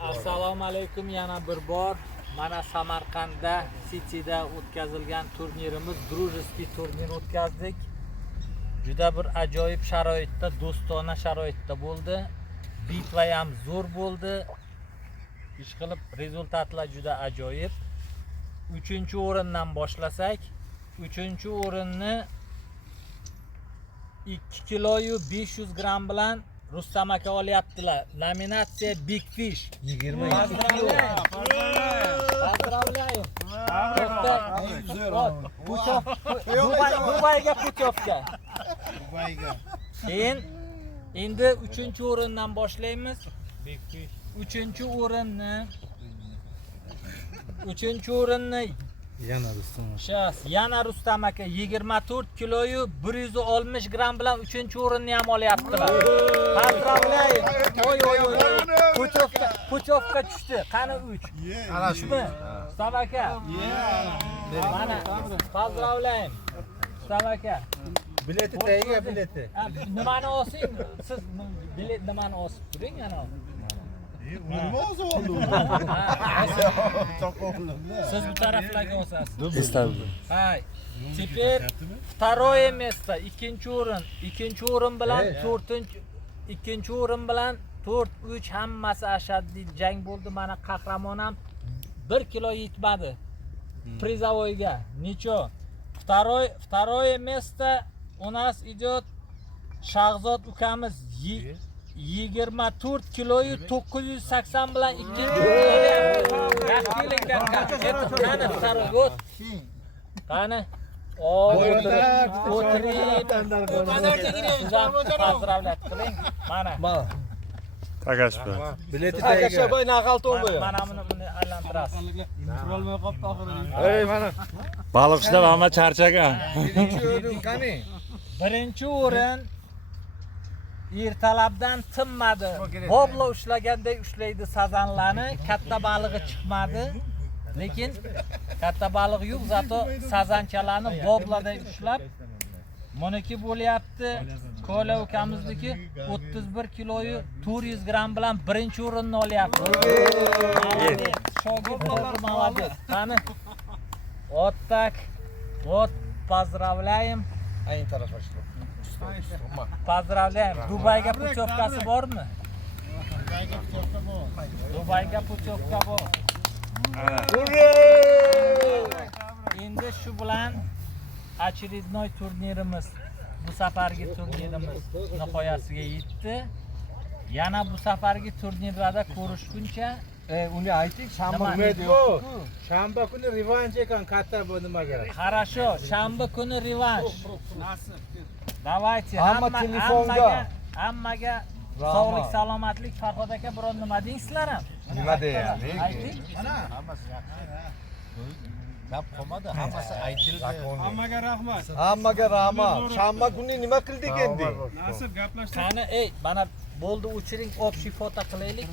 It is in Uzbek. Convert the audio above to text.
Assalomu alaykum yana bir bor. Mana Samarqandda City'da o'tkazilgan turnirimiz Drujeskiy turnir o'tkazdik. Juda bir ajoyib sharoitda, do'stona sharoitda bo'ldi. Bitva ham zo'r bo'ldi. Ishqilib rezultatlar juda ajoyib. 3-o'rindan boshlasak, 3-o'rinni 2 kiloyu 500 gram bilan Rustam aka olyaptilar. Nominatsiya Big Fish 22 Поздравляю. Dubayga putyovka. Keyin endi 3-o'rindan boshlaymiz. 3-o'rinni yana Rustam aka 24 kiloyu 160 gram bilan 3-o'rinni ham olyaptilar. Поздравляю. Oy. Putyovka tushdi. Qani 3? Ana shuni. Rustam aka. Mana поздравляем. Rustam aka. Bileti tayinga bileti. Nimani olsang, siz bilet nimani olib turing ana. Nima o'zi oldi? Siz bu taraflarga olasiz. Istanbul. Hay. Теперь второе место, ikkinchi o'rin. Ikkinchi o'rin bilan 4-ikkinchi o'rin bilan 4-3 hammasi ashaddiy jang bo'ldi. Mana qahramon ham 1 kilo yetmadi. Призовойga. Ничего. Второе место у нас идет Shahzod ukamiz 24 kiloyu 980 bilan 2-o'rinda. Yaxshilikdan qani второй год. Qani? Поздравлять qiling. Mana. Agashba. Bileti tayinga. Boy naqal to'g'ri. Mana buni aylantirasiz. Turolmay qopti oxirida. Ey mana. Baliqchilar hamma charchagan. Birinchi o'rin qani? Birinchi o'rin ertalabdan tinmadi. Bobla ushlaganday ushlaydi sazanlarni. Katta balig'i chiqmadi. Lekin katta baliq yo'q, zato sazanchalarni bobladay ushlab moniki bo'lyapti. Ko'la ukamizniki 31 kiloyu 400 gram bilan birinchi o'rinni olyapti. Shogirdlar молодец. Qani? Вот так. Вот поздравляем. Ayni tarafga chiq. Поздравляем. Dubayga putyovkasi bormi? Dubayga putyovka bor. Endi shu bilan очередной turnirimiz, bu safargi turnirimiz nihoyasiga yetdi. Yana bu safargi turnirlarda ko'rishguncha, Uni ayting, shanba kuni revansh ekan katta bu nimaga? Хорошо, shanba kuni revansh. Давайте, Hamma telefonga. Hammaga sog'lik, salomatlik. Farhod aka, biron nima deysizlar ham? Nima deyapti? Ayting. Gap qolmadi, hammasi aytildi. Hammaga rahmat. Hammaga rahmat. Shanba kuni nima qildik endi? Nasib gaplashdik. Qani, mana bo'ldi, o'chiring, общий foto qilaylik.